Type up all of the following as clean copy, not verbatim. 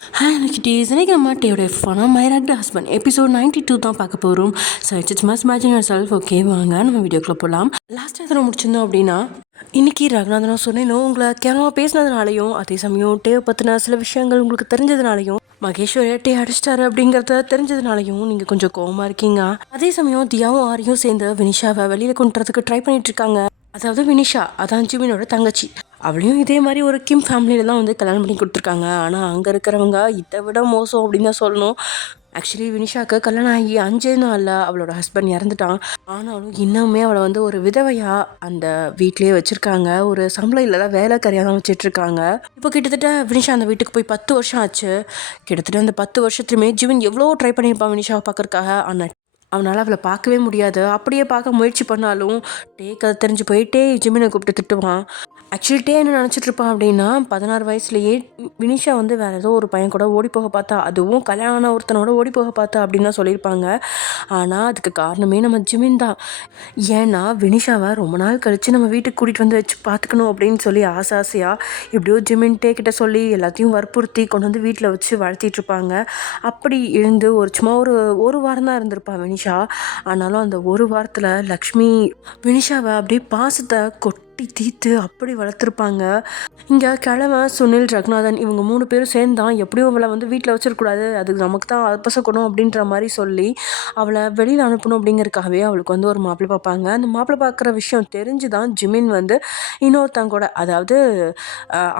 எனக்கு இன்னைக்கு நம்ம டேயோட ஃபனாக மைராக்ட ஹஸ்பண்ட் எபிசோட் 92 தான் பார்க்க போகிறோம். So it's must imagine your self. Okay வாங்க நம்ம வீடியோக்குள்ளே போகலாம். லாஸ்ட் எத்தனை முடிச்சிருந்தோம் அப்படின்னா, இன்னைக்கு ரகுநாதனும் சொன்னேனும் உங்களை கேவலமாக பேசினதுனாலையும் அதே சமயம் டேவை பற்றின சில விஷயங்கள் உங்களுக்கு தெரிஞ்சதுனாலையும் மகேஸ்வரியா டே அடிச்சிட்டாரு அப்படிங்கிறத தெரிஞ்சதுனாலையும் நீங்கள் கொஞ்சம் கோவமாக இருக்கீங்க. அதே சமயம் தியாவும் ஆரியும் சேர்ந்து வினிஷாவை வெளியில் கொண்டு வரதுக்கு ட்ரை பண்ணிட்டு இருக்காங்க. அதாவது வினிஷா அதான் ஜிமினோட தங்கச்சி, அவளையும் இதே மாதிரி ஒரு கிம் ஃபேமிலியில தான் வந்து கல்யாணம் பண்ணி கொடுத்துருக்காங்க. ஆனால் அங்கே இருக்கிறவங்க இதை விட மோசம் அப்படின்னு தான் சொல்லணும். ஆக்சுவலி வினிஷாவுக்கு கல்யாணம் ஆகி 5 நாளில் அவளோட ஹஸ்பண்ட் இறந்துட்டான். ஆனாலும் இன்னுமே அவளை வந்து ஒரு விதவையாக அந்த வீட்லேயே வச்சுருக்காங்க. ஒரு சம்பளம் இல்லாத வேலைக்காரியாக தான் வச்சிட்ருக்காங்க. இப்போ கிட்டத்தட்ட வினிஷா அந்த வீட்டுக்கு போய் 10 வருஷம் ஆச்சு. கிட்டத்தட்ட அந்த 10 வருஷத்துலையுமே ஜிவின் எவ்வளோ ட்ரை பண்ணியிருப்பான் வினிஷாவை பார்க்கறக்காக. ஆனால் அவனால் அவளை பார்க்கவே முடியாது. அப்படியே பார்க்க முயற்சி பண்ணாலும் டேக்கு அதை தெரிஞ்சு போயிட்டே ஜிமினை கூப்பிட்டு திட்டுவான். ஆக்சுவலி டே என்ன நினச்சிட்டு இருப்பான் அப்படின்னா, 16 வயசுலேயே வினிஷா வந்து வேறு ஏதோ ஒரு பையன் கூட ஓடி போக பார்த்தா, அதுவும் கல்யாணம் ஒருத்தனோட ஓடி போக பார்த்தா அப்படின்னு தான் சொல்லியிருப்பாங்க. ஆனால் அதுக்கு காரணமே நம்ம ஜிமின் தான். ஏன்னா வினிஷாவை ரொம்ப நாள் கழித்து நம்ம வீட்டுக்கு கூட்டிகிட்டு வந்து வச்சு பார்த்துக்கணும் அப்படின்னு சொல்லி ஆசையாக எப்படியோ ஜிமின் டே கிட்ட சொல்லி எல்லாத்தையும் வற்புறுத்தி கொண்டு வந்து வீட்டில் வச்சு வளர்த்திட்டு இருப்பாங்க. அப்படி இருந்து சும்மா ஒரு வாரம் தான் இருந்திருப்பான் வினிஷா. ஆனாலும் அந்த ஒரு வாரத்தில் லக்ஷ்மி வினிஷாவை அப்படியே பாசத்தை தீர்த்து அப்படி வளர்த்துருப்பாங்க. இங்கே கிழமை சுனில் ரகுநாதன் இவங்க 3 பேரும் சேர்ந்தான் எப்படியும் அவளை வந்து வீட்டில் வச்சிருக்கூடாது, அதுக்கு நமக்கு தான் அற்பசக்கணும் அப்படின்ற மாதிரி சொல்லி அவளை வெளியில் அனுப்பணும் அப்படிங்கிறதுக்காகவே அவளுக்கு வந்து ஒரு மாப்பிள்ளை பார்ப்பாங்க. அந்த மாப்பிள்ளை பார்க்குற விஷயம் தெரிஞ்சு தான் ஜிமின் வந்து இன்னொருத்தங்க கூட, அதாவது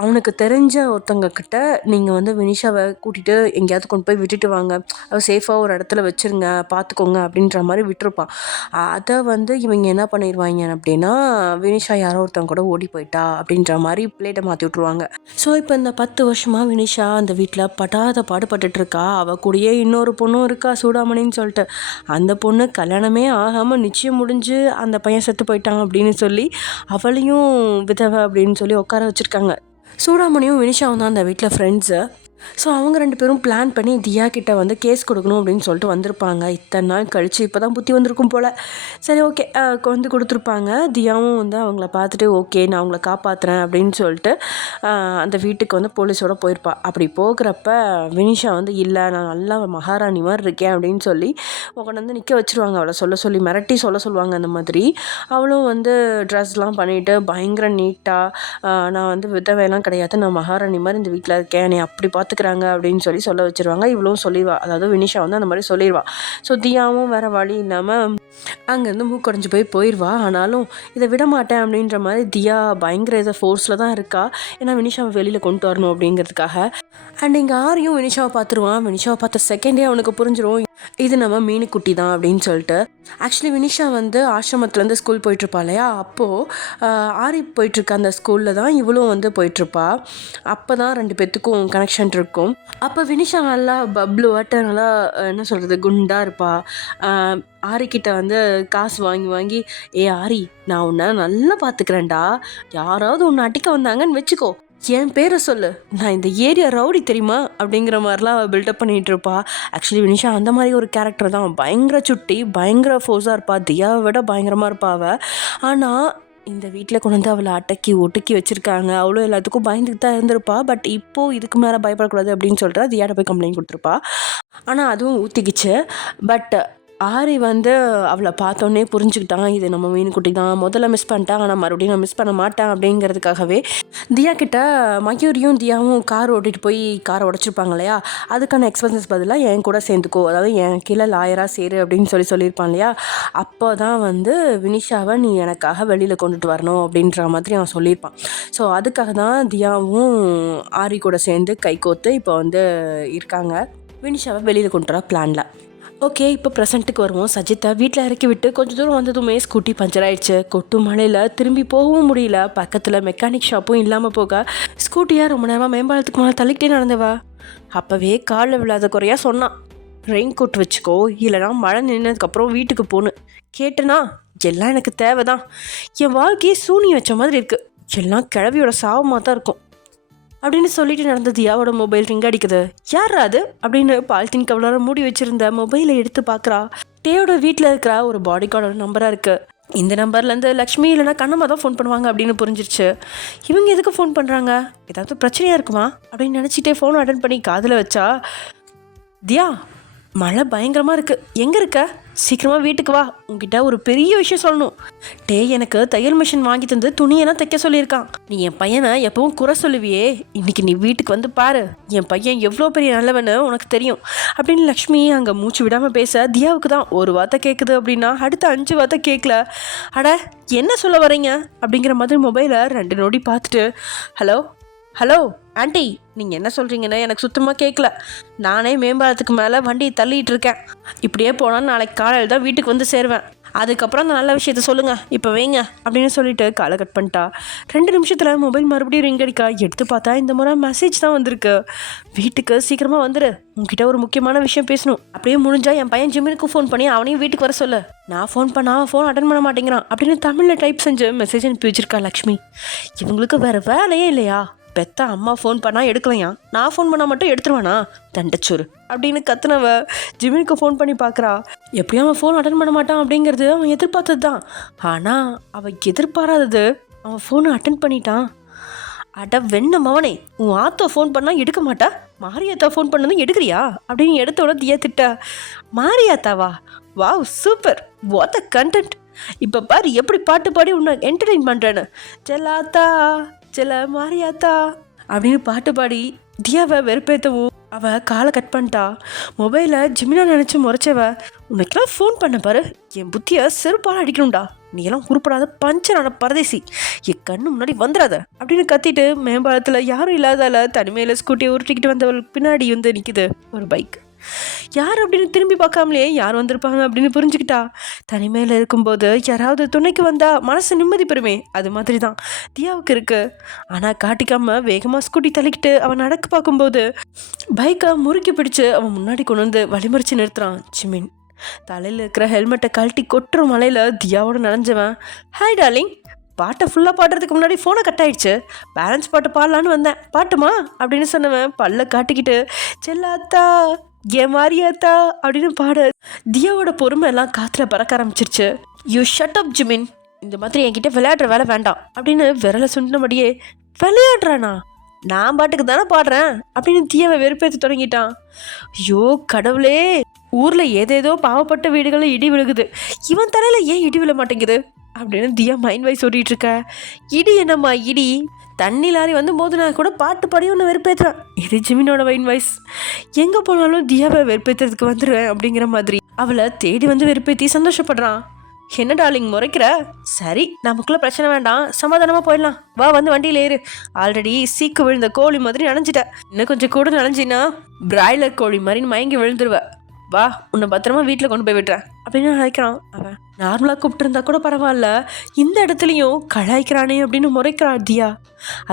அவனுக்கு தெரிஞ்ச ஒருத்தங்க கிட்ட நீங்கள் வந்து வினிஷாவை கூட்டிகிட்டு எங்கேயாவது கொண்டு போய் விட்டுட்டு வாங்க, அவள் சேஃபாக ஒரு இடத்துல வச்சுருங்க பார்த்துக்கோங்க அப்படின்ற மாதிரி விட்டுருப்பான். அதை வந்து இவங்க என்ன பண்ணிடுவாங்க அப்படின்னா, வினிஷா யாரோ ஒருத்தவங்க கூட ஓடி போயிட்டா அப்படின்ற மாதிரி பிளேட்டை மாற்றி விட்ருவாங்க. ஸோ இப்போ இந்த 10 வருஷமாக வினிஷா அந்த வீட்டில் படாத பாடுபட்டுட்டு இருக்கா. அவள் கூடயே இன்னொரு பொண்ணும் இருக்கா சூடாமணின்னு சொல்லிட்டு. அந்த பொண்ணு கல்யாணமே ஆகாமல் நிச்சயம் முடிஞ்சு அந்த பையன் செத்து போயிட்டான் அப்படின்னு சொல்லி அவளையும் விதவை அப்படின்னு சொல்லி உட்கார வச்சுருக்காங்க. சூடாமணியும் வினிஷாவும் தான் அந்த வீட்டில் ஃப்ரெண்ட்ஸு. ஸோ அவங்க 2 பேரும் பிளான் பண்ணி தியா கிட்ட வந்து கேஸ் கொடுக்கணும் அப்படின்னு சொல்லிட்டு வந்திருப்பாங்க. இத்தனை நாள் கழித்து இப்போ தான் புத்தி வந்திருக்கும் போல். சரி ஓகே வந்து கொடுத்துருப்பாங்க. தியாவும் வந்து அவங்கள பார்த்துட்டு ஓகே நான் அவங்கள காப்பாற்றுறேன் அப்படின்னு சொல்லிட்டு அந்த வீட்டுக்கு வந்து போலீஸோடு போயிருப்பா. அப்படி போகிறப்ப வினிஷா வந்து இல்லை நான் நல்லா மகாராணி மாதிரி இருக்கேன் அப்படின்னு சொல்லி உங்களை வந்து நிற்க வச்சுருவாங்க. அவளை சொல்லி மிரட்டி சொல்லுவாங்க. அந்த மாதிரி அவளும் வந்து ட்ரெஸ்லாம் பண்ணிவிட்டு பயங்கர நீட்டாக நான் வந்து விதவையெல்லாம் கிடையாது, நான் மகாராணி மாதிரி இந்த வீட்டில் இருக்கேன், நீ அப்படி பார்த்துக்கிறாங்க அப்படின்னு சொல்ல வச்சுருவாங்க. இவ்வளவும் சொல்லிடுவா, அதாவது வினிஷா வந்து அந்த மாதிரி சொல்லிடுவா. ஸோ தியாவும் வேறு வழி இல்லாமல் அங்கேருந்து மூக்கடைஞ்சு போயிடுவா. ஆனாலும் இதை விட மாட்டேன் அப்படின்ற மாதிரி தியா பயங்கர இதை ஃபோர்ஸில் தான் இருக்கா. ஏன்னா வினிஷாவை வெளியில் கொண்டு வரணும் அப்படிங்கிறதுக்காக. அண்ட் இங்கே ஆரியும் வினிஷாவை பார்த்துருவான். வினிஷாவை பார்த்த செகண்டே அவனுக்கு புரிஞ்சிடும் இது நம்ம மீனுக்குட்டி தான் அப்படின்னு சொல்லிட்டு. ஆக்சுவலி வினிஷா வந்து ஆசிரமத்துலேருந்து ஸ்கூல் போயிட்டுருப்பா இல்லையா, அப்போது ஆரி போயிட்டுருக்க அந்த ஸ்கூலில் தான் இவளும் வந்து போயிட்டுருப்பா. அப்போ தான் 2 பேர்த்துக்கும் கனெக்ஷன் இருக்கும். அப்போ வினிஷா நல்லா பப்ளுவாட்ட நல்லா என்ன சொல்கிறது குண்டாக இருப்பா. ஆரிக்கிட்ட வந்து காசு வாங்கி ஏ ஆரி நான் உன்னை நல்லா பார்த்துக்கிறேன்டா, யாராவது உன்னை அடிக்க வந்தாங்கன்னு வச்சுக்கோ என் பேரை சொல்லு, நான் இந்த ஏரியா ரவுடி தெரியுமா அப்படிங்கிற மாதிரிலாம் பில்டப் பண்ணிகிட்டு இருப்பா. ஆக்சுவலி வினிஷா அந்த மாதிரி ஒரு கேரக்டர் தான். பயங்கர சுட்டி பயங்கர ஃபோர்ஸாக இருப்பா. தியாவை விட பயங்கரமாக இருப்பா அவள். ஆனால் இந்த வீட்டில் கொண்டு வந்து அவளை அடக்கி ஒட்டுக்கி வச்சுருக்காங்க. அவ்வளோ எல்லாத்துக்கும் பயந்துட்டு தான் இருந்திருப்பா. பட் இப்போது இதுக்கு மேலே பயப்படக்கூடாது அப்படின்னு சொல்லிட்டு தியாட்ட போய் கம்ப்ளைண்ட் கொடுத்துருப்பா. ஆனால் அதுவும் ஊற்றிக்கிச்சு. பட் ஆரி வந்து அவளை பார்த்தோன்னே புரிஞ்சுக்கிட்டான் இது நம்ம மீனுக்குட்டி தான். முதல்ல மிஸ் பண்ணிட்டான், ஆனால் மறுபடியும் நான் மிஸ் பண்ண மாட்டேன் அப்படிங்கிறதுக்காகவே தியா கிட்ட மயூரியும் தியாவும் கார் ஓட்டிகிட்டு போய் காரை உடச்சிருப்பாங்க இல்லையா, அதுக்கான எக்ஸ்பென்சஸ் பதிலாக என் கூட சேர்ந்துக்கோ, அதாவது என் கீழே லாயராக சேரு அப்படின்னு சொல்லியிருப்பான் இல்லையா. அப்போ தான் வந்து வினிஷாவை நீ எனக்காக வெளியில் கொண்டுட்டு வரணும் அப்படின்ற மாதிரி அவன் சொல்லியிருப்பான். ஸோ அதுக்காக தான் தியாவும் ஆரி கூட சேர்ந்து கை கோத்து இப்போ வந்து இருக்காங்க வினிஷாவை வெளியில் கொண்டு வர பிளானில். ஓகே இப்போ ப்ரெசண்ட்டுக்கு வருவோம். சஜித்தை வீட்டில் இறக்கி விட்டு கொஞ்சம் தூரம் வந்ததுமே ஸ்கூட்டி பஞ்சர் ஆயிடுச்சு. கொட்டு மழையில் திரும்பி போகவும் முடியல. பக்கத்தில் மெக்கானிக் ஷாப்பும் இல்லாமல் போக ஸ்கூட்டியாக ரொம்ப நேரமாக மேம்பாலத்துக்கு மேலே தள்ளிக்கிட்டே நடந்தவா. அப்போவே காலில் விழாத குறையாக சொன்னான், ரெயின் கோட் வச்சுக்கோ, இல்லைனா மழை நின்னதுக்கப்புறம் வீட்டுக்கு போகணும். கேட்டேனா எல்லாம் எனக்கு தேவை தான். என் வாழ்க்கையே சூனி வச்ச மாதிரி இருக்குது, எல்லாம் கிழவியோட சாபமாக தான் இருக்கும் அப்படின்னு சொல்லிட்டு நடந்த தியாவோட மொபைல் ரிங் அடிக்குது. யார் அது அப்படின்னு பாலித்தீன் கவலார மூடி வச்சிருந்த மொபைலை எடுத்து பார்க்குறா. டேயோட வீட்டில் இருக்கிற ஒரு பாடி கார்டோட நம்பராக இருக்குது. இந்த நம்பர்லேருந்து லக்ஷ்மி இல்லைனா கண்ணம்மா தான் ஃபோன் பண்ணுவாங்க அப்படின்னு புரிஞ்சிருச்சு. இவங்க எதுக்கு ஃபோன் பண்ணுறாங்க, ஏதாவது பிரச்சனையாக இருக்குமா அப்படின்னு நினச்சிட்டே ஃபோன் அட்டன் பண்ணி காதில் வச்சா, தியா மழை பயங்கரமாக இருக்குது, எங்கே இருக்க, சீக்கிரமாக வீட்டுக்கு வா, உங்ககிட்ட ஒரு பெரிய விஷயம் சொல்லணும். எனக்கு தையல் மிஷின் வாங்கி தந்து துணியெல்லாம் தைக்க சொல்லியிருக்கான். நீ என் பையனை எப்பவும் குறை சொல்லுவியே, இன்னைக்கு நீ வீட்டுக்கு வந்து பாரு, என் பையன் எவ்வளோ பெரிய நல்லவன்னு உனக்கு தெரியும் அப்படின்னு லக்ஷ்மி அங்கே மூச்சு விடாமல் பேச, தியாவுக்கு தான் ஒரு வார்த்தை கேட்குது அப்படின்னா அடுத்த 5 வார்த்தை கேட்கல. அட என்ன சொல்ல வரீங்க அப்படிங்கிற மாதிரி மொபைலை 2 நொடி பார்த்துட்டு, ஹலோ ஹலோ ஆண்டி, நீங்கள் என்ன சொல்கிறீங்கன்னு எனக்கு சுத்தமாக கேட்கல. நானே மேம்பாலத்துக்கு மேலே வண்டியை தள்ளிகிட்டு இருக்கேன். இப்படியே போனால் நாளைக்கு காலையில் தான் வீட்டுக்கு வந்து சேருவேன். அதுக்கப்புறம் அந்த நல்ல விஷயத்த சொல்லுங்கள், இப்போ வைங்க அப்படின்னு சொல்லிட்டு காலை கட் பண்ணிட்டா. 2 நிமிஷத்தில் மொபைல் மறுபடியும் ரிங் அடிக்கா. எடுத்து பார்த்தா இந்த முறை மெசேஜ் தான் வந்திருக்கு. வீட்டுக்கு சீக்கிரமாக வந்துடு, உங்ககிட்ட ஒரு முக்கியமான விஷயம் பேசணும். அப்படியே முடிஞ்சா என் பையன் ஜிமினுக்கு ஃபோன் பண்ணி அவனையும் வீட்டுக்கு வர சொல்லு. நான் ஃபோன் பண்ணால் ஃபோன் அட்டன் பண்ண மாட்டேங்கிறான் அப்படின்னு தமிழில் டைப் செஞ்சு மெசேஜ் அனுப்பி வச்சிருக்கா லக்ஷ்மி. இவங்களுக்கு வேறு வேலையே இல்லையா, பெத்த அம்மா ஃபோன் பண்ணால் எடுக்கலையா, நான் ஃபோன் பண்ணால் மட்டும் எடுத்துருவானா தண்டச்சோறு அப்படின்னு கத்துனவ ஜிமினுக்கு ஃபோன் பண்ணி பார்க்குறா. எப்படியும் அவன் ஃபோன் அட்டன் பண்ண மாட்டான் அப்படிங்கிறது அவன் எதிர்பார்த்தது தான். ஆனால் அவன் எதிர்பாராதது, அவன் ஃபோனை அட்டன் பண்ணிட்டான். அட வெண்ண மவனே, உன் ஆத்தா ஃபோன் பண்ணால் எடுக்க மாட்டா, மாரியாத்தா ஃபோன் பண்ணதும் எடுக்கிறியா அப்படின்னு எடுத்தோட தியா திட்ட. மாரியாத்தாவா, wow super, what a content, இப்போ பாரு எப்படி பாட்டு பாடி உன்னை என்டர்டெயின் பண்ணுறேன்னு, செல்லாத்தா செல்ல மாரியாத்தா அப்படின்னு பாட்டு பாடி தியாவை வெறுப்பேற்றவும் அவள் காலை கட் பண்ணிட்டா. மொபைலை ஜிமினா நினச்சி முறைச்சவ, உனக்கெல்லாம் ஃபோன் பண்ண பாரு, என் புத்தியை செருப்பால் அடிக்கணும்டா, நீ எல்லாம் உருப்படாத பஞ்சனான பரதேசி, என் கண்ணு முன்னாடி வந்துடாத அப்படின்னு கத்திட்டு மேம்பாலத்தில் யாரும் இல்லாதால தனிமையில் ஸ்கூட்டியை உருட்டிக்கிட்டு வந்தவளுக்கு பின்னாடி வந்து நிற்குது ஒரு பைக். யார் அப்படின்னு திரும்பி பார்க்காமலே யார் வந்திருப்பாங்க அப்படின்னு புரிஞ்சுக்கிட்டா. தனிமையில் இருக்கும்போது யாராவது துணைக்கு வந்தால் மனசு நிம்மதி பெறுமே, அது மாதிரி தான் தியாவுக்கு இருக்கு. ஆனால் காட்டிக்காம வேகமாக ஸ்கூட்டி தள்ளிக்கிட்டு அவன் நடக்க பார்க்கும்போது பைக்கை முறுக்கி பிடிச்சு அவன் முன்னாடி கொண்டு வந்து வழிமறிச்சு நிறுத்துறான் ஜிமின். தலையில் இருக்கிற ஹெல்மெட்டை கழட்டி கொட்டுற மலையில் தியாவோட நனைஞ்சவன், ஹாய் டார்லிங், பாட்டை ஃபுல்லாக பாடுறதுக்கு முன்னாடி ஃபோனை கட் ஆயிடுச்சு, பேலன்ஸ் பாட்டு பாடலான்னு வந்தேன், பாட்டுமா அப்படின்னு சொன்னவன் பல்ல காட்டிக்கிட்டு, செல்லாத்தா ஏன் மாரியாத்தா அப்படின்னு பாட தியாவோட பொறுமை எல்லாம் காற்றுல பறக்க ஆரம்பிச்சிருச்சு. யூ ஷட் அப் ஜிமின், இந்த மாதிரி என்கிட்ட விளையாடுற வேலை வேண்டாம் அப்படின்னு விரலை சுண்டினபடியே, விளையாடுறானா, நான் பாட்டுக்கு தானே பாடுறேன் அப்படின்னு தியாவை வெறுப்பேற்ற தொடங்கிட்டான். ஐயோ கடவுளே, ஊரில் ஏதேதோ பாவப்பட்ட வீடுகளில் இடி விழுகுது, இவன் தலையில் ஏன் இடி விழ மாட்டேங்குது அப்படின்னு தியா மைண்ட் வைஸ் சொல்லிட்டு இருக்க. இடி என்னம்மா இடி, தண்ணி லாரி வந்து மோதுனா கூட பாட்டு பாடி ஒன்று வெறுப்பேற்றுறான். இது ஜிமினோட மைண்ட் வைஸ். எங்கே போனாலும் தியாவை வெறுப்பேற்றுறதுக்கு வந்துடுவேன் அப்படிங்கிற மாதிரி அவளை தேடி வந்து வெறுப்பேற்றி சந்தோஷப்படுறான். என்ன டார்லிங் முறைக்கிற, சரி நமக்குள்ளே பிரச்சனை வேண்டாம், சமாதானமாக போயிடலாம், வா வந்து வண்டியில் ஏறு, ஆல்ரெடி சீக்கு விழுந்த கோழி மாதிரி நனைஞ்சிட்டேன், இன்னும் கொஞ்சம் கூட நனைஞ்சின்னா பிராய்லர் கோழி மாதிரி மயங்கி விழுந்துருவேன், வா உன்னை பத்திரமா வீட்டில் கொண்டு போய் விட்டுறேன் அப்படின்னு நினைக்கிறான். அவன் நார்மலாக கூப்பிட்டுருந்தா கூட பரவாயில்ல, இந்த இடத்துலையும் கலாய்க்கிறானே அப்படின்னு முறைக்கிறான் தியா.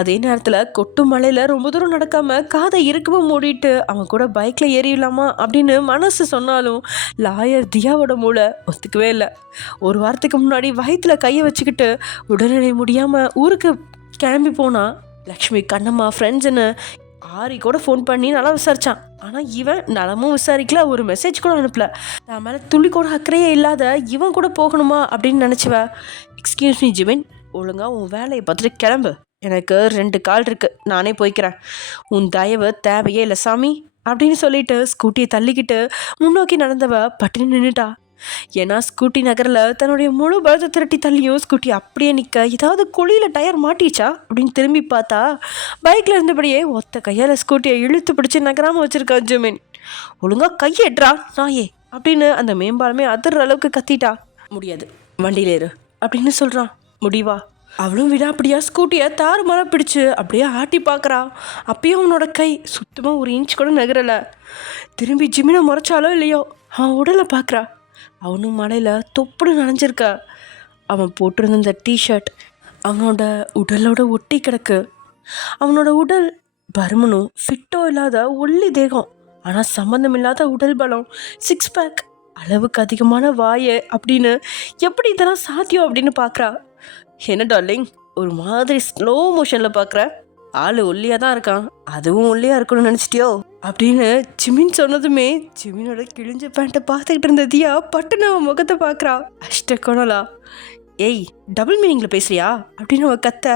அதே நேரத்தில் கொட்டு மலையில் ரொம்ப தூரம் நடக்காமல் காதை இறுக்கமாக மூடிட்டு அவன் கூட பைக்கில் ஏறிடலாமா அப்படின்னு மனசு சொன்னாலும் லாயர் தியாவோட மூளை ஒத்துக்கவே இல்லை. ஒரு வாரத்துக்கு முன்னாடி வயிற்றில் கையை வச்சுக்கிட்டு உடல்நிலை முடியாமல் ஊருக்கு கிளம்பி போனான். லக்ஷ்மி கண்ணம்மா ஃப்ரெண்ட்ஸுன்னு ஆரி கூட ஃபோன் பண்ணி நல்லா விசாரிச்சான். ஆனால் இவன் நலமும் விசாரிக்கல, ஒரு மெசேஜ் கூட அனுப்பல. நான் மேலே துளி கூட அக்கறையே இல்லாத இவன் கூட போகணுமா அப்படின்னு நினச்சிவ. எக்ஸ்கியூஸ் மீ ஜிமின், ஒழுங்காக உன் வேலையை பார்த்துட்டு கிளம்பு, எனக்கு 2 கால் இருக்குது, நானே போய்க்கிறேன், உன் தயவு தேவையே இல்லை சாமி அப்படின்னு சொல்லிட்டு ஸ்கூட்டியை தள்ளிக்கிட்டு முன்னோக்கி நடந்தவ பட்டினி நின்றுட்டா. ஏன்னா ஸ்கூட்டி நகரில் தன்னுடைய முழு பலத்தை திரட்டி தள்ளியும் ஸ்கூட்டி அப்படியே நிற்க, ஏதாவது குழியில் டயர் மாட்டிச்சா அப்படின்னு திரும்பி பார்த்தா பைக்கில் இருந்தபடியே ஒத்த கையால் ஸ்கூட்டியை இழுத்து பிடிச்சி நகராமல் வச்சுருக்கான் ஜிமின். ஒழுங்காக கையேட்றா நாயே அப்படின்னு அந்த மேம்பாலமே அதிர்ற அளவுக்கு கத்திட்டா. முடியாது, வண்டியில் ஏறு அப்படின்னு சொல்கிறான். முடிவா அவளும் விடாப்படியா ஸ்கூட்டியை தாறுமாற பிடிச்சு அப்படியே ஆட்டி பார்க்குறா. அப்பயும் அவனோட கை சுத்தமாக 1 இன்ச் கூட நகரலை. திரும்பி ஜிமினை முறைச்சாலோ இல்லையோ அவன் உடலை பார்க்குறா. அவனும் மலையில் தொப்புடு நனைஞ்சிருக்க. அவன் போட்டிருந்த இந்த டிஷர்ட் அவனோட உடலோட ஒட்டி கிடக்கு. அவனோட உடல் பருமனும் ஃபிட்டோ இல்லாத ஒல்லி தேகம், ஆனால் சம்மந்தம் இல்லாத உடல் பலம், 6 பேக், அளவுக்கு அதிகமான வாயை அப்படின்னு எப்படி இதெல்லாம் சாத்தியம் அப்படின்னு பார்க்குறா. என்ன டார்லிங் ஒரு மாதிரி ஸ்லோ மோஷனில் பார்க்குற, ஆள் ஒல்லியாக தான் இருக்கான், அதுவும் ஒல்லியாக இருக்கணும்னு நினச்சிட்டியோ அப்படின்னு ஜிமின் சொன்னதுமே ஜிமினோட கிழிஞ்ச பேண்ட்டை பார்த்துக்கிட்டு இருந்த தியா பட்டுன்னு அவன் முகத்தை பார்க்குறா. அஷ்டக்கோணலா, ஏய் டபுள் மீனிங்கில் பேசுறியா அப்படின்னு அவள் கத்த.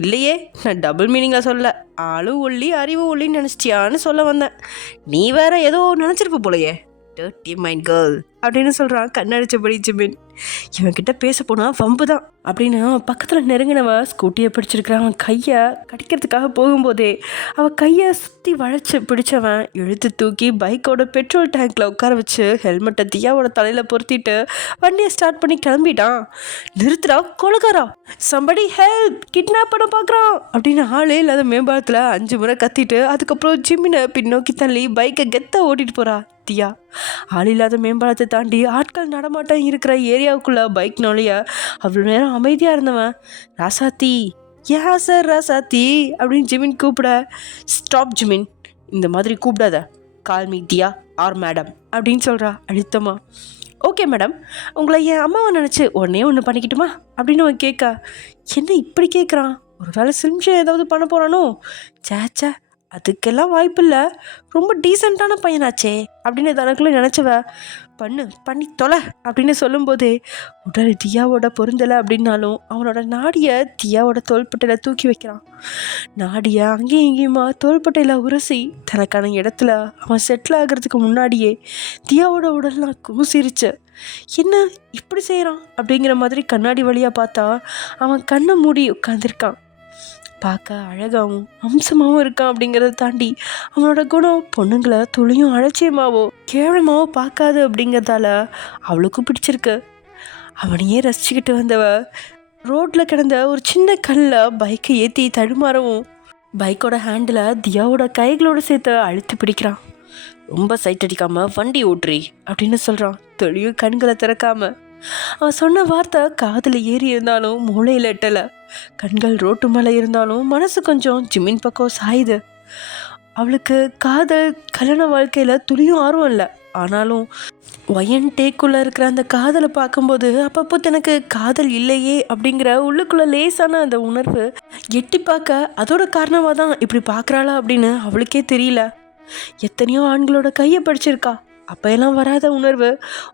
இல்லையே, நான் டபுள் மீனிங்கில் சொல்ல, ஆளு ஒல்லி அறிவு ஒல்லின்னு நினச்சிட்டியான்னு சொல்ல வந்தேன். நீ வேற ஏதோ நினச்சிருப்ப போலையே, டர்ட்டி மைண்ட் கேர்ள் அப்படின்னு சொல்கிறான் கண்ணடிச்சபடி ஜிமின். இவன்கிட்ட பேச போனால் வம்பு தான் அப்படின்னு பக்கத்தில் நெருங்கினவ ஸ்கூட்டியை பிடிச்சிருக்கிறான். அவன் கையை கடிக்கிறதுக்காக போகும்போதே அவன் கையை சுற்றி வளைச்சி பிடிச்சவன் இழுத்து தூக்கி பைக்கோட பெட்ரோல் டேங்க்கில் உட்கார வச்சு ஹெல்மெட்டை தியாவோட தலையில் பொருத்திட்டு வண்டியை ஸ்டார்ட் பண்ணி கிளம்பிட்டான். நிறுத்துறா கொலகாரா, சம்படி ஹெல்ப், கிட்னாப் பண்ண பார்க்குறான் அப்படின்னு ஆளே இல்லாத மேம்பாலத்தில் 5 முறை கத்திட்டு அதுக்கப்புறம் ஜிம்மினை பின்னோக்கி தள்ளி பைக்கை கெத்த ஓட்டிட்டு போகிறா தியா. ஆள் இல்லாத மேம்பாலத்தை தாண்டி ஆட்கள் நடமாட்டம் இருக்கிற ஏரியாவுக்குள்ளே பைக் நுழைய அவ்வளோ நேரம் அமைதியாக இருந்தவன் ராசாத்தி, ஏன் சார் ராசாத்தி அப்படின்னு ஜிமின் கூப்பிட, ஸ்டாப் ஜிமின், இந்த மாதிரி கூப்பிடாத, கால் மீ தியா ஆர் மேடம் அப்படின்னு சொல்கிறா அழுத்தமா. ஓகே மேடம், உங்களை என் அம்மாவை நினச்சி ஒன்று பண்ணிக்கிட்டுமா அப்படின்னு அவன் கேட்க. என்ன இப்படி கேட்குறான், ஒரு வேளை சிம்ஷன் ஏதாவது பண்ண போகிறானோ? சேச்சா, அதுக்கெல்லாம் வாய்ப்பு இல்லை, ரொம்ப டீசெண்டான பையனாச்சே அப்படின்னு தனக்குள்ளே நினச்சவ பண்ணி தொலை அப்படின்னு சொல்லும்போதே உடல் தியாவோட பொருந்தலை அப்படின்னாலும் அவனோட நாடியை தியாவோட தோள்பட்டையில் தூக்கி வைக்கிறான். நாடியை அங்கேயும் இங்கேயுமா தோள்பட்டையில் உரசி தனக்கான இடத்துல அவன் செட்டில் ஆகிறதுக்கு முன்னாடியே தியாவோட உடல்லாம் கூசிருச்சு. என்ன இப்படி செய்கிறான் அப்படிங்கிற மாதிரி கண்ணாடி வழியாக பார்த்தா அவன் கண்ணை மூடி உட்காந்துருக்கான். பார்க்க அழகாகவும் அம்சமாகவும் இருக்கான். அப்படிங்கிறத தாண்டி அவனோட குணம் பொண்ணுங்களை துளியும் அலட்சியமாவோ கேவலமாவோ பார்க்காது அப்படிங்கிறதால அவளுக்கும் பிடிச்சிருக்கு. அவனையே ரசிச்சுக்கிட்டு வந்தவ ரோட்டில் கிடந்த ஒரு சின்ன கல்லில் பைக்கை ஏற்றி தடுமாறவும் பைக்கோட ஹேண்டில் தியாவோட கைகளோடு சேர்த்து அழுத்தி பிடிக்கிறான். ரொம்ப சைட் அடிக்காமல் வண்டி ஓட்டுறி அப்படின்னு சொல்கிறான், தெளியும் கண்களை திறக்காம. அவன் சொன்ன வார்த்தை காதில் ஏறி இருந்தாலும் மூளையில் எட்டலை. கண்கள் ரோட்டு மேலே இருந்தாலும் மனசு கொஞ்சம் ஜிமின் பக்கம் சாயுது. அவளுக்கு காதல் கல்யாண வாழ்க்கையில் துளியும் ஆர்வம் இல்லை. ஆனாலும் ஒயன் டேக்குள்ளே இருக்கிற அந்த காதலை பார்க்கும்போது அப்பப்போ தனக்கு காதல் இல்லையே அப்படிங்கிற உள்ளுக்குள்ளே லேசான அந்த உணர்வு எட்டி பார்க்க அதோட காரணமாக தான் இப்படி பார்க்குறாளா அப்படின்னு அவளுக்கே தெரியல. எத்தனையோ ஆண்களோட கையை படிச்சிருக்கா, அப்போயெல்லாம் வராத உணர்வு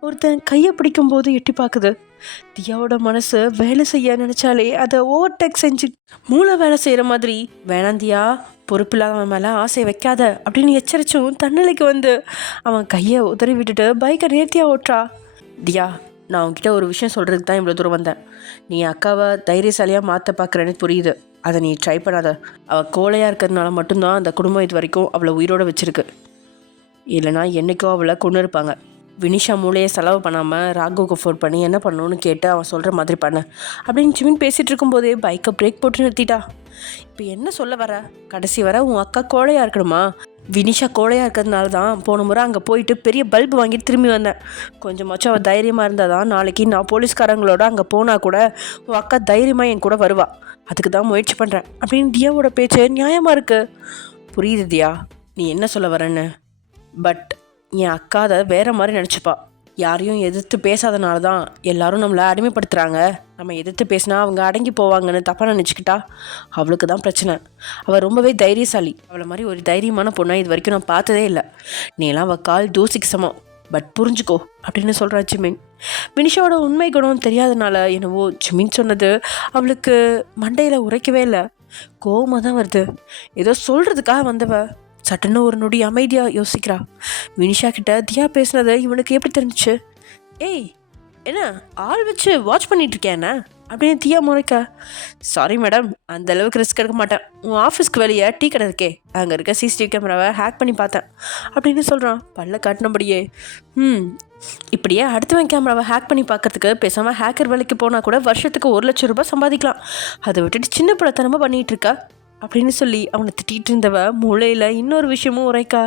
ஒருத்தன் கையை பிடிக்கும்போது எட்டி பார்க்குது. தியாவோட மனசு வேலை செய்ய நினச்சாலே அதை ஓவர்டேக் செஞ்சு மூளை வேலை செய்கிற மாதிரி, வேணாந்தியா பொறுப்பில்லாதவன் மேலே ஆசை வைக்காத அப்படின்னு எச்சரிச்சும் தன்னலைக்கு வந்து அவன் கையை உதறி விட்டுட்டு பைக்கை நேர்த்தியாக ஓட்டுறா. தியா, நான் உன்கிட்ட ஒரு விஷயம் சொல்கிறதுக்கு தான் இவ்வளோ தூரம் வந்தேன். நீ அக்காவை தைரியசாலியாக மாற்ற பார்க்குறேன்னு புரியுது, அதை நீ ட்ரை பண்ணாத. அவள் கோழையாக இருக்கிறதுனால மட்டும்தான் அந்த குடும்பம் இது வரைக்கும் அவளை உயிரோடு வச்சுருக்கு. இல்லைனா என்றைக்கோ அவளை கொண்டு இருப்பாங்க. வினிஷா மூளையை செலவு பண்ணாமல் ராகுவுக்கு ஃபோன் பண்ணி என்ன பண்ணணும்னு கேட்டு அவன் சொல்கிற மாதிரி பண்ண அப்படின்னு ஜிமின் பேசிகிட்டு இருக்கும்போதே பைக்கை பிரேக் போட்டு நிறுத்திட்டா. இப்போ என்ன சொல்ல வர, கடைசி வர உன் அக்கா கோழையாக இருக்கணுமா? வினிஷா கோழையாக இருக்கிறதுனால தான் போன முறை அங்கே போயிட்டு பெரிய பல்பு வாங்கிட்டு திரும்பி வந்தேன். கொஞ்சமாச்சும் அவள் தைரியமாக இருந்தால் தான் நாளைக்கு நான் போலீஸ்காரங்களோட அங்கே போனால் கூட உன் அக்கா தைரியமாக என் கூட வருவா. அதுக்கு தான் முயற்சி பண்ணுறேன் அப்படின்னு தியாவோட பேச்சு நியாயமாக இருக்குது. புரியுது தியா நீ என்ன சொல்ல வரேன்னு, பட் என் அக்கா அதை வேறு மாதிரி நினச்சிப்பா. யாரையும் எதிர்த்து பேசாதனால தான் எல்லாரும் நம்மளை அடிமைப்படுத்துகிறாங்க. நம்ம எதிர்த்து பேசினா அவங்க அடங்கி போவாங்கன்னு தப்பாக நினச்சிக்கிட்டா அவளுக்கு தான் பிரச்சனை. அவள் ரொம்பவே தைரியசாலி. அவளை மாதிரி ஒரு தைரியமான பொண்ணை இது வரைக்கும் நான் பார்த்ததே இல்லை. நீலாம் அவள் கால் தூசிக்கு சமம், பட் புரிஞ்சுக்கோ அப்படின்னு சொல்கிறா ஜிமின். வினிஷாவோட உண்மை குணம் தெரியாதனால என்னவோ ஜிமின் சொன்னது அவளுக்கு மண்டையில் உரைக்கவே இல்லை. கோவமாக தான் வருது. ஏதோ சொல்கிறதுக்காக வந்தவ சட்டுன்னு ஒரு நொடி அமைதியாக யோசிக்கிறா. வினிஷா கிட்ட தியா பேசுனது இவனுக்கு எப்படி தெரிஞ்சிச்சு? ஏய், என்ன ஆள் வச்சு வாட்ச் பண்ணிட்டு இருக்கேண்ணா அப்படின்னு தியா முறைக்க. சாரி மேடம், அந்த அளவுக்கு ரிஸ்க் எடுக்க மாட்டேன். உன் ஆஃபீஸ்க்கு வெளியே டீ கடை இருக்கே, அங்கே இருக்க சிசிடிவி கேமராவை ஹேக் பண்ணி பார்த்தேன் அப்படின்னு சொல்கிறான் பல்ல காட்டினபடியே. இப்படியே அடுத்தவன் கேமராவை ஹேக் பண்ணி பார்க்கறதுக்கு பேசாமல் ஹேக்கர் வேலைக்கு போனால் கூட வருஷத்துக்கு 1 லட்சம் ரூபாய் சம்பாதிக்கலாம். அதை விட்டுட்டு சின்ன பிள்ளைத்தனமாக பண்ணிகிட்டு இருக்கா அப்படின்னு சொல்லி அவனை திட்டிகிட்டு இருந்தவ மூளையில் இன்னொரு விஷயமும் உரைக்கா.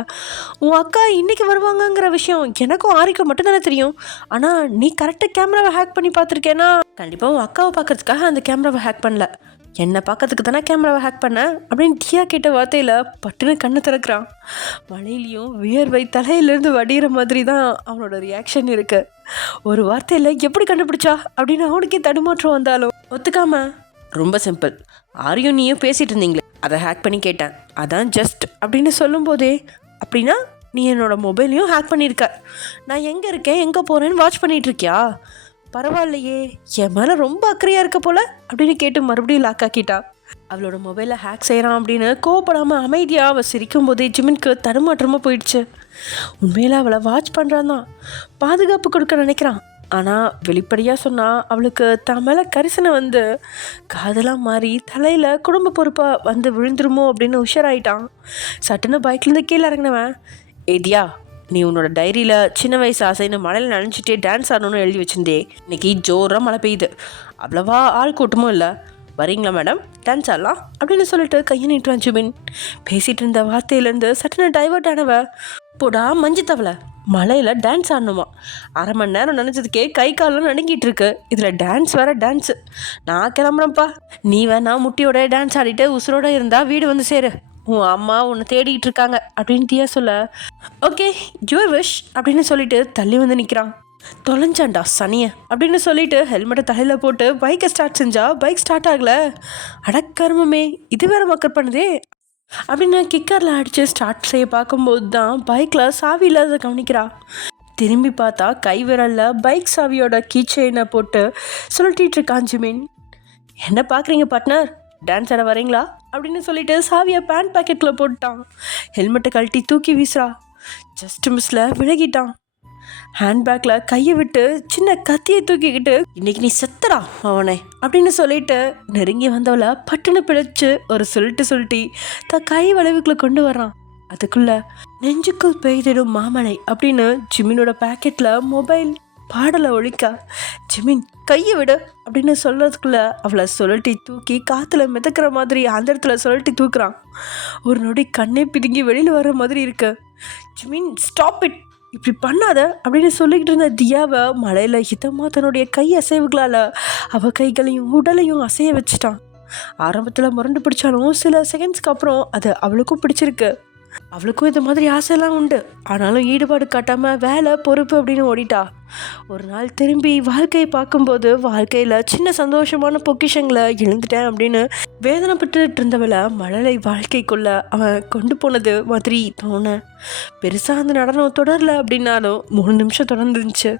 உன் அக்கா இன்றைக்கி வருவாங்கங்கிற விஷயம் எனக்கும் ஆரிக்கும் மட்டும்தானே தெரியும். ஆனால் நீ கரெக்டாக கேமராவை ஹேக் பண்ணி பார்த்துருக்கேன்னா கண்டிப்பாக உன் அக்காவை பார்க்கறதுக்காக அந்த கேமராவை ஹேக் பண்ணல, என்னை பார்க்கறதுக்கு தானே கேமராவை ஹேக் பண்ண அப்படின்னு தியா கேட்ட வார்த்தையில் பட்டுன்னு கண்ணை திறக்கிறான். மழையிலையும் வியர்வை தலையிலேருந்து வடிகிற மாதிரி தான் அவனோட ரியாக்ஷன் இருக்குது. ஒரு வார்த்தையில் எப்படி கண்டுபிடிச்சா அப்படின்னு அவனுக்கே தடுமாற்றம் வந்தாலும் ஒத்துக்காம, ரொம்ப சிம்பிள், ஆரியும் நீயும் பேசிகிட்டு இருந்தீங்களே அதை ஹேக் பண்ணி கேட்டேன், அதான் ஜஸ்ட் அப்படின்னு சொல்லும்போதே, அப்படின்னா நீ என்னோடய மொபைலையும் ஹேக் பண்ணியிருக்க, நான் எங்கே இருக்கேன் எங்கே போகிறேன்னு வாட்ச் பண்ணிகிட்ருக்கியா? பரவாயில்லையே, என் மேலே ரொம்ப அக்கறையாக இருக்க போல அப்படின்னு கேட்டு மறுபடியும் லாக் ஆக்கிட்டா. அவளோட மொபைலை ஹேக் செய்கிறான் அப்படின்னு கோவப்படாமல் அமைதியாக அவள் சிரிக்கும் போதே ஜிமினுக்கு தடுமாற்றமாக போயிடுச்சு. உண்மையில அவளை வாட்ச் பண்ணுறான் தான், பாதுகாப்பு கொடுக்க நினைக்கிறான். ஆனால் வெளிப்படையாக சொன்னால் அவளுக்கு தான் மேலே கரிசனை வந்து காதலாக மாறி தலையில் குடும்ப பொறுப்பாக வந்து விழுந்துருமோ அப்படின்னு உஷாராயிட்டான். சட்டுன்னு பைக்லேருந்து கீழே இறங்கினவன், ஏதியா நீ உன்னோட டைரியில் சின்ன வயசு ஆசைன்னு மழையில் நனைஞ்சிட்டே டான்ஸ் ஆடணும்னு எழுதி வச்சிருந்தே, இன்னைக்கு ஜோராக மழை பெய்யுது, அவ்வளவா ஆள் கூட்டமும் இல்லை, வரீங்களா மேடம், டான்ஸ் ஆடலாம் அப்படின்னு சொல்லிட்டு கையை நீட்டுறான் ஜிமின். பேசிகிட்டு இருந்த வார்த்தையிலேருந்து சட்டுன்னு டைவர்ட் ஆனவ, போடா மஞ்சு தவளை, மழையில் டான்ஸ் ஆடணுமா, அரை மணி நேரம் நினச்சதுக்கே கை காலெலாம் நடுங்கிட்டு இருக்கு, இதில் டான்ஸ் வேறு டான்ஸு, நான் கிளம்புறேன்ப்பா, நீ வேணா முட்டியோட டான்ஸ் ஆடிட்டு உசுரோட இருந்தால் வீடு வந்து சேரு, உன் அம்மா உன்னை தேடிட்டு இருக்காங்க அப்படின்னு தியா சொல்ல, ஓகே யுவர் விஷ் அப்படின்னு சொல்லிட்டு தள்ளி வந்து நிற்கிறான். தொலைஞ்சான்டா சனிய அப்படின்னு சொல்லிட்டு ஹெல்மெட்டை தலையில் போட்டு பைக்கை ஸ்டார்ட் செஞ்சா பைக் ஸ்டார்ட் ஆகலை. அடக்கருமமே, இது வேற மக்கர் பண்ணுதே அப்படின்னு கிக்கரில் அடித்து ஸ்டார்ட் செய்ய பார்க்கும்போது தான் பைக்கில் சாவி இல்லாத கவனிக்கிறா. திரும்பி பார்த்தா கை விரலில் பைக் சாவியோட கீ செயினை போட்டு சுழட்டிட்டு இருக்கான் ஜிமின். என்ன பார்க்குறீங்க பார்ட்னர், டான்ஸ் ஆட வரீங்களா அப்படின்னு சொல்லிட்டு சாவியை பேண்ட் பாக்கெட்டில் போட்டான். ஹெல்மெட்டை கழட்டி தூக்கி வீசுறா. ஜஸ்ட் மிஸ்ல விலகிட்டான். ஹேண்ட்பேக்கில் கையை விட்டு சின்ன கத்தியை தூக்கிக்கிட்டு, இன்னைக்கு நீ செத்துறா அவனை அப்படின்னு சொல்லிட்டு நெருங்கி வந்தவளை பட்டுன்னு பிடிச்சு ஒரு சொல்லிட்டு தான் கை வளைவுக்குள்ள கொண்டு வர்றான். அதுக்குள்ள நெஞ்சுக்குள் பெய்திடும் மாமலை அப்படின்னு ஜிமினோட பேக்கெட்டில் மொபைல் பாடலை ஒழிக்க, ஜிமின் கையை விடு அப்படின்னு சொல்கிறதுக்குள்ள அவளை சுழட்டி தூக்கி காற்றுல மிதக்கிற மாதிரி அந்த இடத்துல சுழட்டி தூக்குறான். ஒரு நொடி கண்ணே பிதுங்கி வெளியில் வர மாதிரி இருக்கு. ஜிமின் ஸ்டாப் இட், இப்படி பண்ணாத அப்படின்னு சொல்லிக்கிட்டு இருந்த தியாவை மழையில் ஹிதமாக தன்னுடைய கை அசைவுகளால் அவள் கைகளையும் உடலையும் அசைய வச்சுட்டான். ஆரம்பத்தில் முரண்டு பிடிச்சாலும் சில செகண்ட்ஸ்க்கு அப்புறம் அது அவளுக்கும் பிடிச்சிருக்கு. அவளுக்கும் இது மாதிரி ஆசையெல்லாம் உண்டு. ஆனாலும் ஈடுபாடு காட்டாமல் வேலை பொறுப்பு அப்படின்னு ஓடிட்டா. ஒரு நாள் திரும்பி வாழ்க்கையை பார்க்கும்போது வாழ்க்கையில் சின்ன சந்தோஷமான பொக்கிஷங்களை இழந்துட்டேன் அப்படின்னு வேதனைப்பட்டு இருந்தவளை மழலை வாழ்க்கைக்குள்ள அவன் கொண்டு போனது மாதிரி தோண. பெருசாக அந்த நடனம் தொடரல அப்படின்னாலும் 3 நிமிஷம் தொடர்ந்துருந்துச்சு.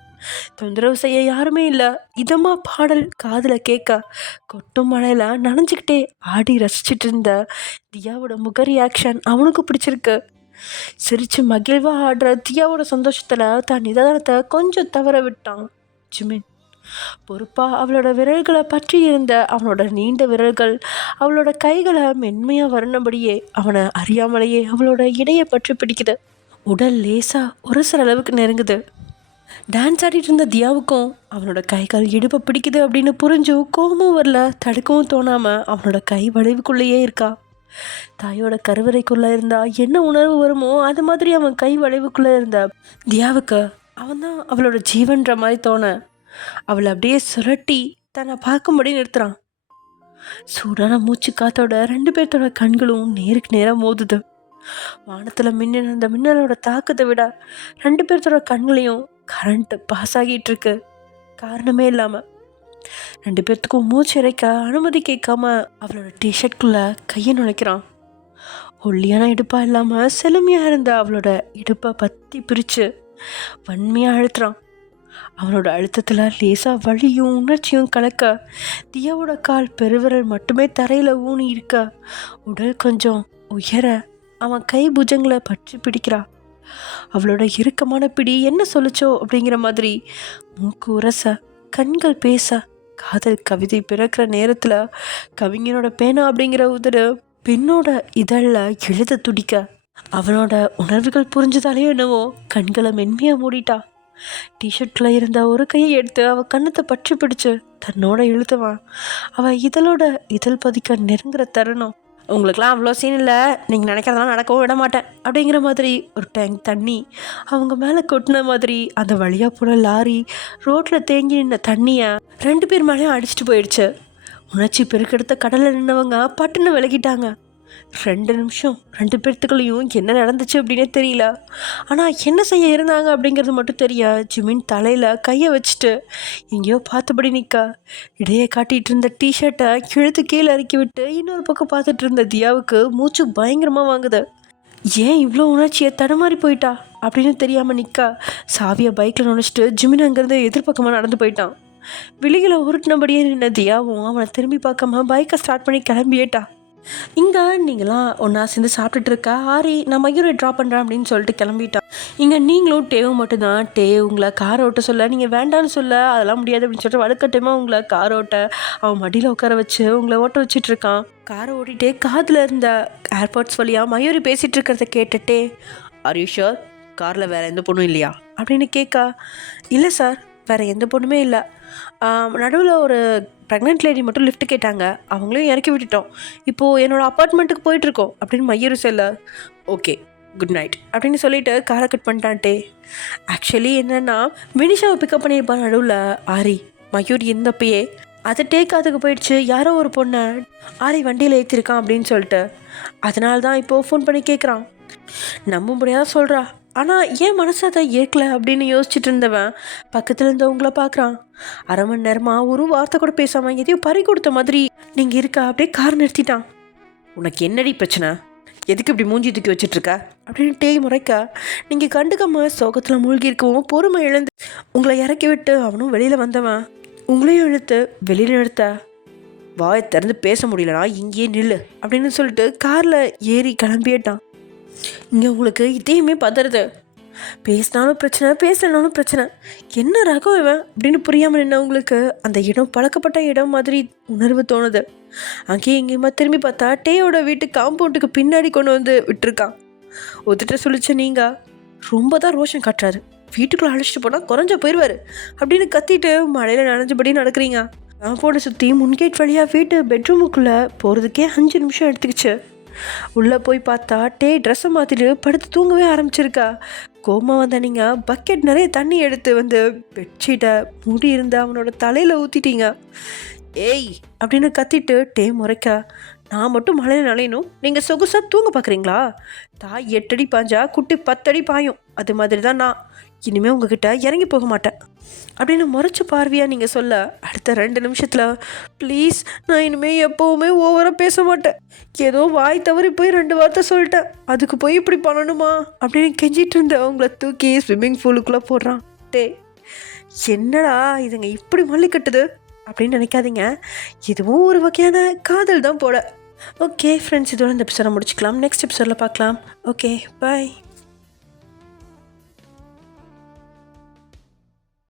தொந்தரவு செய்ய யாருமே இல்லை. இதமாக பாடல் காதில் கேட்க கொட்டும் மழையில் நனைஞ்சிக்கிட்டே ஆடி ரசிச்சுட்டு இருந்த தியாவோட முக ரியாக்ஷன் அவனுக்கு பிடிச்சிருக்கு. சிரித்து மகிழ்வாக ஆடுற தியாவோட சந்தோஷத்தில் தான் நிதானத்தை கொஞ்சம் தவற விட்டான் ஜிமின். பொறுப்பாக அவளோட விரல்களை பற்றி இருந்த அவனோட நீண்ட விரல்கள் அவளோட கைகளை மென்மையாக வருணபடியே அவனை அறியாமலேயே அவளோட இடையை பற்றி பிடிக்குது. உடல் லேசாக ஒரு சில அளவுக்கு நெருங்குது. டான்ஸ் ஆடிட்டு இருந்த தியாவுக்கும் அவனோட கைகள் இடுப்பை பிடிக்குது அப்படின்னு புரிஞ்சும் கோபமும் வரல, தடுக்கவும் தோணாமல் அவனோட கை வளைவுக்குள்ளேயே இருக்கா. தாயோட கருவறைக்குள்ளே இருந்தா என்ன உணர்வு வருமோ அது மாதிரி அவன் கை வளைவுக்குள்ளே இருந்த தியாவுக்கு அவன் தான் அவளோட ஜீவன்ற மாதிரி தோண அவளை அப்படியே சுரட்டி தன்னை பார்க்கும்படி நிறுத்துறான். சூடான மூச்சு காத்தோட 2 பேர்த்தோட கண்களும் நேருக்கு நேராக மோதுது. வானத்தில் மின்னல் அந்த மின்னலோட தாக்கத்தை விட 2 பேர்த்தோட கண்களையும் கரண்ட் பாஸ் ஆகிட்டு இருக்கு காரணமே இல்லாமல். 2 பேர்த்துக்கும் மூச்சு இறைக்க அனுமதி கேட்காம அவளோட டிஷர்ட்குள்ளே கையை நுழைக்கிறான். ஒல்லியான இடுப்பாக இல்லாமல் செழுமையாக இருந்த அவளோட இடுப்பை பற்றி பிரித்து வன்மையாக அழுத்துறான். அவனோட அழுத்தத்தில் லேசாக வலியும் உணர்ச்சியும் கலக்க தியாவோட கால் பெருவிரல் மட்டுமே தரையில் ஊனி இருக்க உடல் கொஞ்சம் உயர அவன் கை புஜங்களை பற்றி பிடிக்கிறா. அவளோட இறுக்கமான பிடி என்ன சொல்லிச்சோ அப்படிங்கிற மாதிரி மூக்கு உரச கண்கள் பேச காதல் கவிதை பிறக்கிற நேரத்தில் கவிஞனோட பேனா அப்படிங்கிற உதடு பெண்ணோட இதழில் எழுத துடிக்க அவனோட உணர்வுகள் புரிஞ்சதாலே என்னவோ கண்களை மென்மையாக மூடிட்டா. டிஷர்ட்டில் இருந்த ஒரு கையை எடுத்து அவள் கண்ணத்தை பற்றி பிடிச்சு தன்னோட இழுத்துவான். அவள் இதழ் பதிக்க நெருங்குற தருணம். உங்களுக்கெல்லாம் அவ்வளோ சீன் இல்லை, நீங்கள் நினைக்கிறதெல்லாம் நடக்கவும் விட மாட்டேன் அப்படிங்கிற மாதிரி ஒரு டேங்க் தண்ணி அவங்க மேலே கொட்டின மாதிரி அந்த வழியாக போன லாரி ரோட்டில் தேங்கி நின்ற தண்ணியை 2 பேர் மேலேயும் அடிச்சுட்டு போயிடுச்சு. உணர்ச்சி பெருக்கெடுத்த கடலில் நின்றவங்க பட்டுன்னு விலகிட்டாங்க. 2 நிமிஷம் 2 பேர்த்துக்குள்ளேயும் என்ன நடந்துச்சு அப்படின்னே தெரியல. ஆனால் என்ன செய்ய இருந்தாங்க அப்படிங்கிறது மட்டும் தெரிய ஜிமின் தலையில் கையை வச்சுட்டு எங்கேயோ பார்த்தபடி நிற்க இடையே காட்டிகிட்டு இருந்த டிஷர்ட்டை இழுத்து கீழே இறக்கி விட்டு இன்னொரு பக்கம் பார்த்துட்டு இருந்த தியாவுக்கு மூச்சு பயங்கரமாக வாங்குது. ஏன் இவ்வளோ உணர்ச்சியை தடுமாறி போயிட்டா அப்படின்னு தெரியாமல் நிற்க சாவியை பைக்கில் நுழைச்சிட்டு ஜிமின் அங்கேருந்து எதிர்பக்கமாக நடந்து போயிட்டான். விழிகளை உருட்டினபடியே நின்ன தியாவும் அவனை திரும்பி பார்க்காம பைக்கை ஸ்டார்ட் பண்ணி கிளம்பியேட்டா. இங்கே நீங்களாம் ஒன்றா சேர்ந்து சாப்பிட்டுட்டு இருக்கா ஆரி நான் மயூரை ட்ராப் பண்ணுறேன் அப்படின்னு சொல்லிட்டு கிளம்பிட்டான். இங்கே நீங்களும் டேவும் மட்டும்தான். உங்களை கார் ஓட்ட சொல்ல நீங்கள் வேண்டான்னு சொல்ல அதெல்லாம் முடியாது அப்படின்னு சொல்லிட்டு வலுக்கட்டமாக உங்களை கார் ஓட்ட அவன் மடியில் உட்கார வச்சு உங்களை ஓட்ட வச்சிட்டு இருக்கான். காரை ஓட்டிகிட்டே காதில் இருந்த ஏர்போர்ட்ஸ் வழியாக மயூரி பேசிகிட்டு இருக்கிறத கேட்டுட்டே ஆர் யூ ஷூர் காரில் வேறு எந்த பொண்ணும் இல்லையா அப்படின்னு கேட்கா. இல்லை சார் வேறு எந்த பொண்ணுமே இல்லை, நடுவில் ஒரு ப்ரெக்னென்ட் லேடி மட்டும் லிஃப்ட் கேட்டாங்க, அவங்களையும் இறக்கி விட்டுட்டோம், இப்போது என்னோடய அப்பார்ட்மெண்ட்டுக்கு போயிட்டுருக்கோம் அப்படின்னு மயூரி சொல்ல. ஓகே குட் நைட் அப்படின்னு சொல்லிட்டு காரை கட் பண்ணிட்டான்ட்டே. ஆக்சுவலி என்னென்னா வினிஷாவை பிக்கப் பண்ணியிருப்பான் நடுவில் ஆரி. மயூரி இருந்தப்பயே அதை டேக்காதுக்கு போயிடுச்சு, யாரோ ஒரு பொண்ணை ஆரி வண்டியில் ஏற்றிருக்கான் அப்படின்னு சொல்லிட்டு. அதனால தான் இப்போது ஃபோன் பண்ணி கேட்குறான். நம்ப முடியாத சொல்கிறா, ஆனால் ஏன் மனசு அதை ஏற்கலை அப்படின்னு யோசிச்சுட்டு இருந்தவன் பக்கத்தில் இருந்தவங்கள பார்க்குறான். அரை மணி நேரமாக ஒரு வார்த்தை கூட பேசாமல் எதையும் பறி கொடுத்த மாதிரி நீங்கள் இருக்கா அப்படியே கார் நிறுத்திட்டான். உனக்கு என்னடி பிரச்சனை, எதுக்கு இப்படி மூஞ்சி தூக்கி வச்சிட்ருக்க அப்படின்னு டேய் முறைக்கா. நீங்கள் கண்டுக்காம சோகத்தில் மூழ்கி இருக்கவும் பொறுமை இழந்து உங்களை இறக்கி விட்டு அவனும் வெளியில் வந்தவன் உங்களையும் இழுத்து வெளியில் நிறுத்த. வாயை திறந்து பேச முடியலனா இங்கேயே நில்லு அப்படின்னு சொல்லிட்டு காரில் ஏறி கிளம்பிட்டான். இங்கே உங்களுக்கு இதையுமே பதறது, பேசினாலும் பிரச்சனை பேசலனாலும் பிரச்சனை, என்ன ரகம் இவன் அப்படின்னு புரியாமல் நின்னவங்களுக்கு அந்த இடம் பழக்கப்பட்ட இடம் மாதிரி உணர்வு தோணுது. அங்கேயும் இங்கேயுமா திரும்பி பார்த்தா டேயோட வீட்டு காம்பவுண்டுக்கு பின்னாடி கொண்டு வந்து விட்டுருக்கான். ஒத்துட்ட சொல்லிச்ச நீங்கள் ரொம்ப தான் ரோஷன் காட்டுறாரு, வீட்டுக்குள்ளே அழைச்சிட்டு போனால் குறைஞ்ச போயிடுவார் அப்படின்னு கத்திட்டு மழையில் நனைஞ்சபடி நடக்கிறீங்க. காம்பவுண்டை சுற்றி முன்கேட் வழியாக வீட்டு பெட்ரூமுக்குள்ளே போகிறதுக்கே 5 நிமிஷம் எடுத்துக்கிச்சு. உள்ளே போய் பார்த்தா ட்ரெஸ்ஸை மாற்றிட்டு படுத்து தூங்கவே ஆரம்பிச்சிருக்கா. கோமா வந்த நீங்கள் பக்கெட் நிறைய தண்ணி எடுத்து வந்து பெட்ஷீட்டை மூடி இருந்து அவனோட தலையில் ஊற்றிட்டீங்க. ஏய் அப்படின்னு கத்திட்டு முறைக்கா. நான் மட்டும் மழையில் நனையணும், நீங்கள் சொகுசாக தூங்க பார்க்குறீங்களா? தாய் 8 அடி பாஞ்சா குட்டி 10 அடி பாயும், அது மாதிரி தான் நான் இனிமேல் உங்ககிட்ட இறங்கி போக மாட்டேன் அப்படின்னு முறைச்ச பார்வையாக நீங்கள் சொல்ல அடுத்த 2 நிமிஷத்தில் ப்ளீஸ் நான் இனிமேல் எப்போவுமே ஓவராக பேச மாட்டேன், ஏதோ வாய் தவறி போய் 2 வார்த்தை சொல்லிட்டேன், அதுக்கு போய் இப்படி பண்ணணுமா அப்படின்னு கெஞ்சிட்டு இருந்த அவங்கள தூக்கி ஸ்விம்மிங் பூலுக்குள்ளே போடுறான். என்னடா இதுங்க இப்படி மல்லி கட்டுது அப்படின்னு நினைக்காதீங்க, இதுவும் ஒரு வகையான காதல் தான் போட. ஓகே ஃப்ரெண்ட்ஸ், இதோட இந்த எபிசோட முடிச்சுக்கலாம். நெக்ஸ்ட் எபிசோடில் பார்க்கலாம். Okay bye.